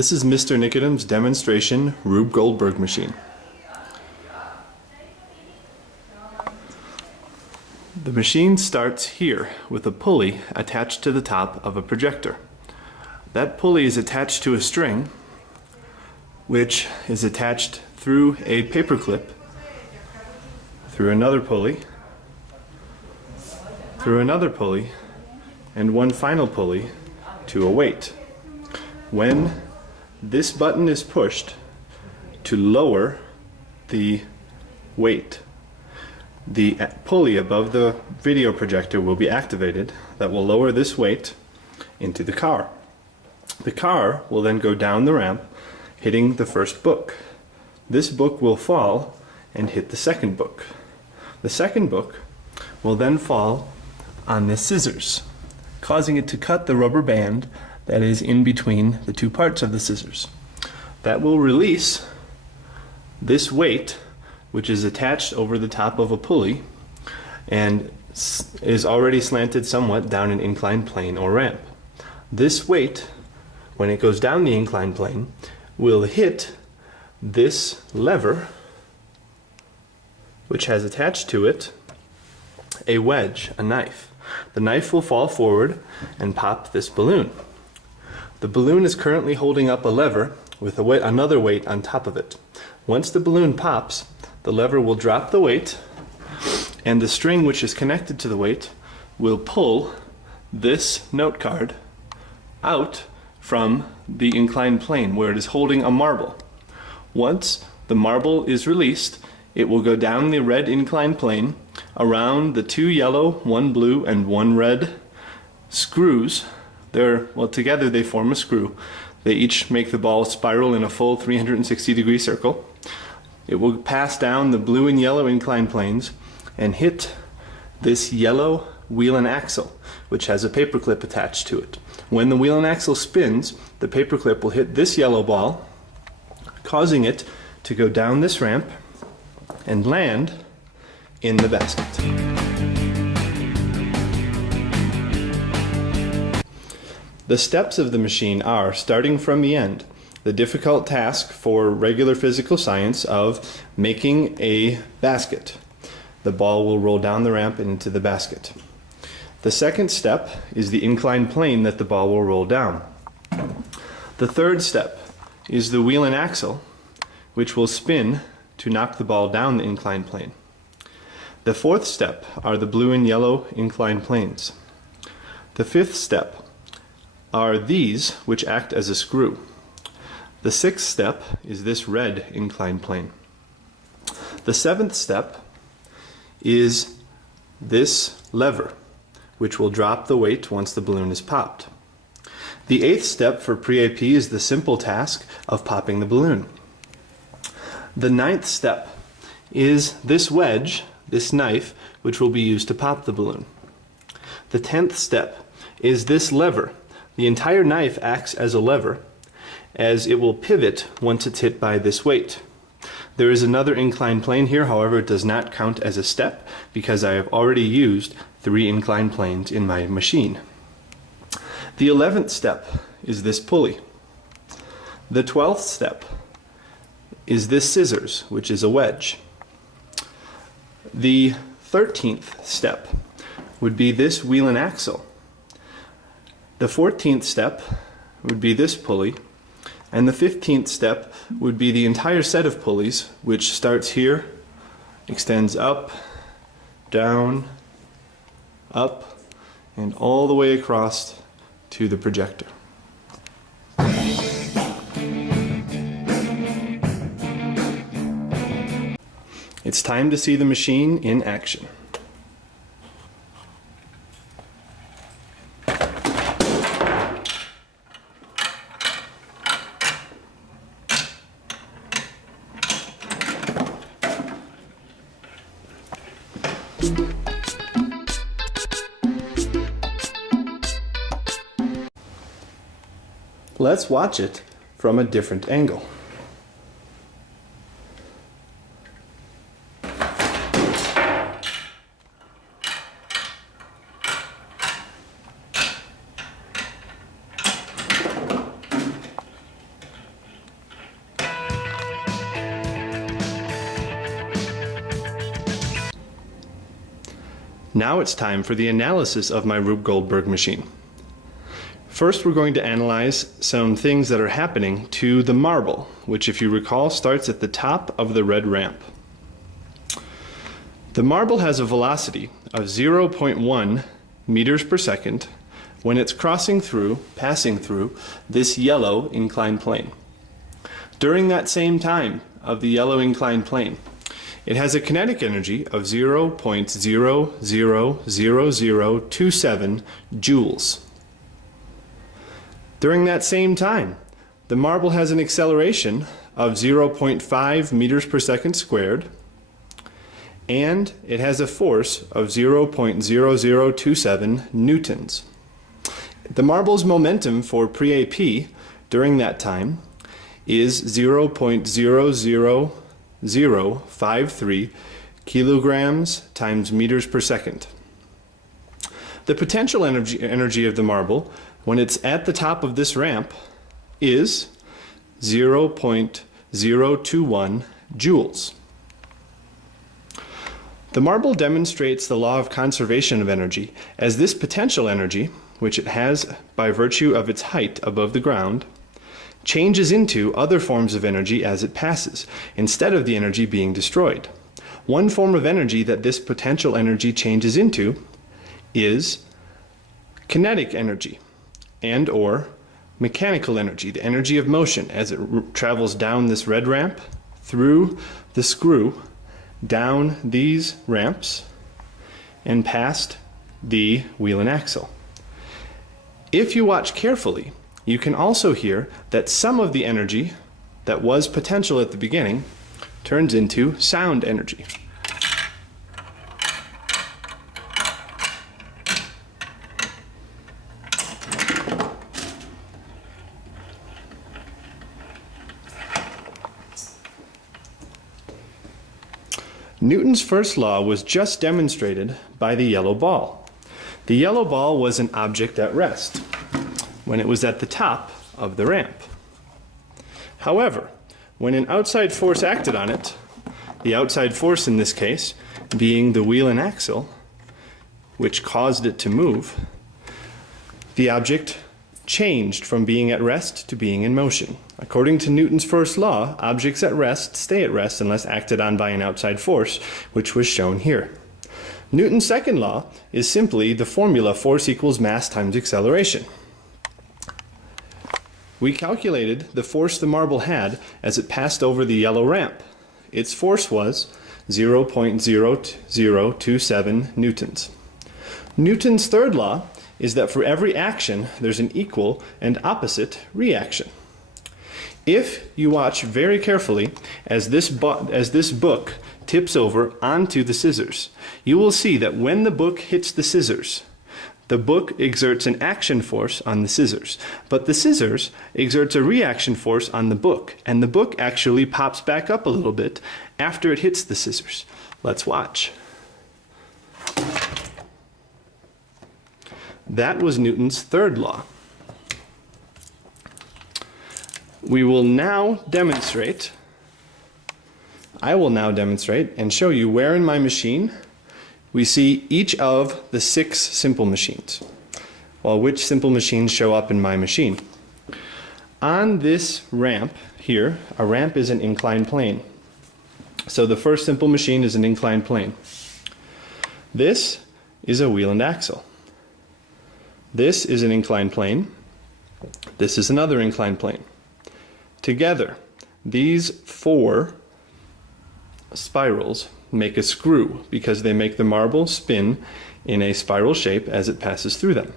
This is Mr. Nechodom's demonstration Rube Goldberg machine. The machine starts here with a pulley attached to the top of a projector. That pulley is attached to a string which is attached through a paper clip, through another pulley, and one final pulley to a weight. When this button is pushed to lower the weight, the pulley above the video projector will be activated that will lower this weight into the car. The car will then go down the ramp, hitting the first book. This book will fall and hit the second book. The second book will then fall on the scissors, causing it to cut the rubber band that is in between the two parts of the scissors. That will release this weight, which is attached over the top of a pulley and is already slanted somewhat down an inclined plane or ramp. This weight, when it goes down the inclined plane, will hit this lever, which has attached to it a wedge, a knife. The knife will fall forward and pop this balloon. The balloon is currently holding up a lever with another weight on top of it. Once the balloon pops, the lever will drop the weight, and the string which is connected to the weight will pull this note card out from the inclined plane where it is holding a marble. Once the marble is released, it will go down the red inclined plane around the two yellow, one blue, and one red screws. Together they form a screw. They each make the ball spiral in a full 360-degree circle. It will pass down the blue and yellow inclined planes and hit this yellow wheel and axle, which has a paperclip attached to it. When the wheel and axle spins, the paperclip will hit this yellow ball, causing it to go down this ramp and land in the basket. The steps of the machine are, starting from the end, the difficult task for regular physical science of making a basket. The ball will roll down the ramp into the basket. The second step is the inclined plane that the ball will roll down. The third step is the wheel and axle, which will spin to knock the ball down the inclined plane. The fourth step are the blue and yellow inclined planes. The fifth step are these, which act as a screw. The sixth step is this red inclined plane. The seventh step is this lever, which will drop the weight once the balloon is popped. The eighth step for pre-AP is the simple task of popping the balloon. The ninth step is this wedge, this knife, which will be used to pop the balloon. The 10th step is this lever. The entire knife acts as a lever, as it will pivot once it's hit by this weight. There is another inclined plane here, however it does not count as a step because I have already used 3 inclined planes in my machine. The 11th step is this pulley. The 12th step is this scissors, which is a wedge. The 13th step would be this wheel and axle. The 14th step would be this pulley, and the 15th step would be the entire set of pulleys, which starts here, extends up, down, up, and all the way across to the projector. It's time to see the machine in action. Let's watch it from a different angle. Now it's time for the analysis of my Rube Goldberg machine. First, we're going to analyze some things that are happening to the marble, which, if you recall, starts at the top of the red ramp. The marble has a velocity of 0.1 meters per second when it's passing through this yellow inclined plane. During that same time of the yellow inclined plane, it has a kinetic energy of 0.000027 joules. During that same time, the marble has an acceleration of 0.5 meters per second squared, and it has a force of 0.0027 newtons. The marble's momentum for pre-AP during that time is 0.00053 kilograms times meters per second. The potential energy of the marble when it's at the top of this ramp is 0.021 joules. The marble demonstrates the law of conservation of energy as this potential energy, which it has by virtue of its height above the ground, changes into other forms of energy as it passes, instead of the energy being destroyed. One form of energy that this potential energy changes into is kinetic energy and or mechanical energy, the energy of motion as it travels down this red ramp, through the screw, down these ramps, and past the wheel and axle. If you watch carefully, you can also hear that some of the energy that was potential at the beginning turns into sound energy. Newton's first law was just demonstrated by the yellow ball. The yellow ball was an object at rest when it was at the top of the ramp. However, when an outside force acted on it, the outside force in this case being the wheel and axle, which caused it to move, the object changed from being at rest to being in motion. According to Newton's first law, objects at rest stay at rest unless acted on by an outside force, which was shown here. Newton's second law is simply the formula force equals mass times acceleration. We calculated the force the marble had as it passed over the yellow ramp. Its force was 0.0027 newtons. Newton's third law is that for every action, there's an equal and opposite reaction. If you watch very carefully as this book tips over onto the scissors, you will see that when the book hits the scissors, the book exerts an action force on the scissors, but the scissors exerts a reaction force on the book, and the book actually pops back up a little bit after it hits the scissors. Let's watch. That was Newton's third law. I will now demonstrate and show you where in my machine we see each of the 6 simple machines, which simple machines show up in my machine. On this ramp here, a ramp is an inclined plane. So the first simple machine is an inclined plane. This is a wheel and axle. This is an inclined plane. This is another inclined plane. Together, these 4 spirals make a screw because they make the marble spin in a spiral shape as it passes through them.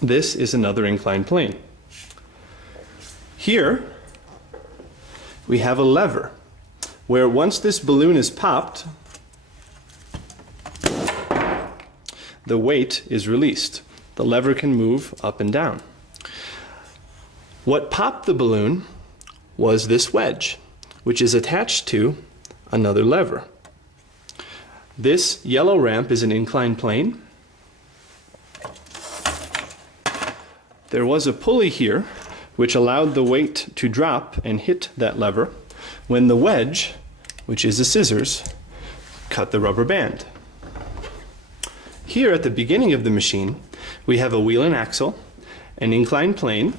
This is another inclined plane. Here, we have a lever where once this balloon is popped, the weight is released. The lever can move up and down. What popped the balloon was this wedge, which is attached to another lever. This yellow ramp is an inclined plane. There was a pulley here which allowed the weight to drop and hit that lever when the wedge, which is the scissors, cut the rubber band. Here at the beginning of the machine, we have a wheel and axle, an inclined plane,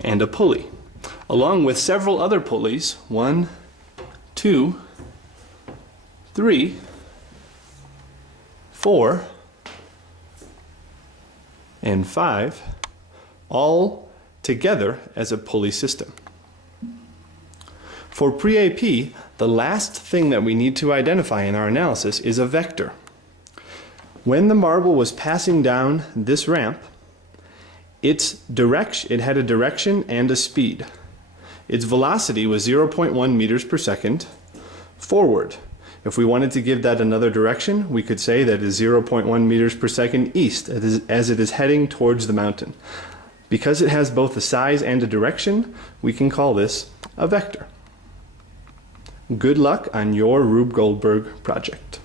and a pulley, along with several other pulleys, 1, 2, 3, 4, and 5, all together as a pulley system. For pre-AP, the last thing that we need to identify in our analysis is a vector. When the marble was passing down this ramp, it had a direction and a speed. Its velocity was 0.1 meters per second forward. If we wanted to give that another direction, we could say that it is 0.1 meters per second east as it is heading towards the mountain. Because it has both a size and a direction, we can call this a vector. Good luck on your Rube Goldberg project.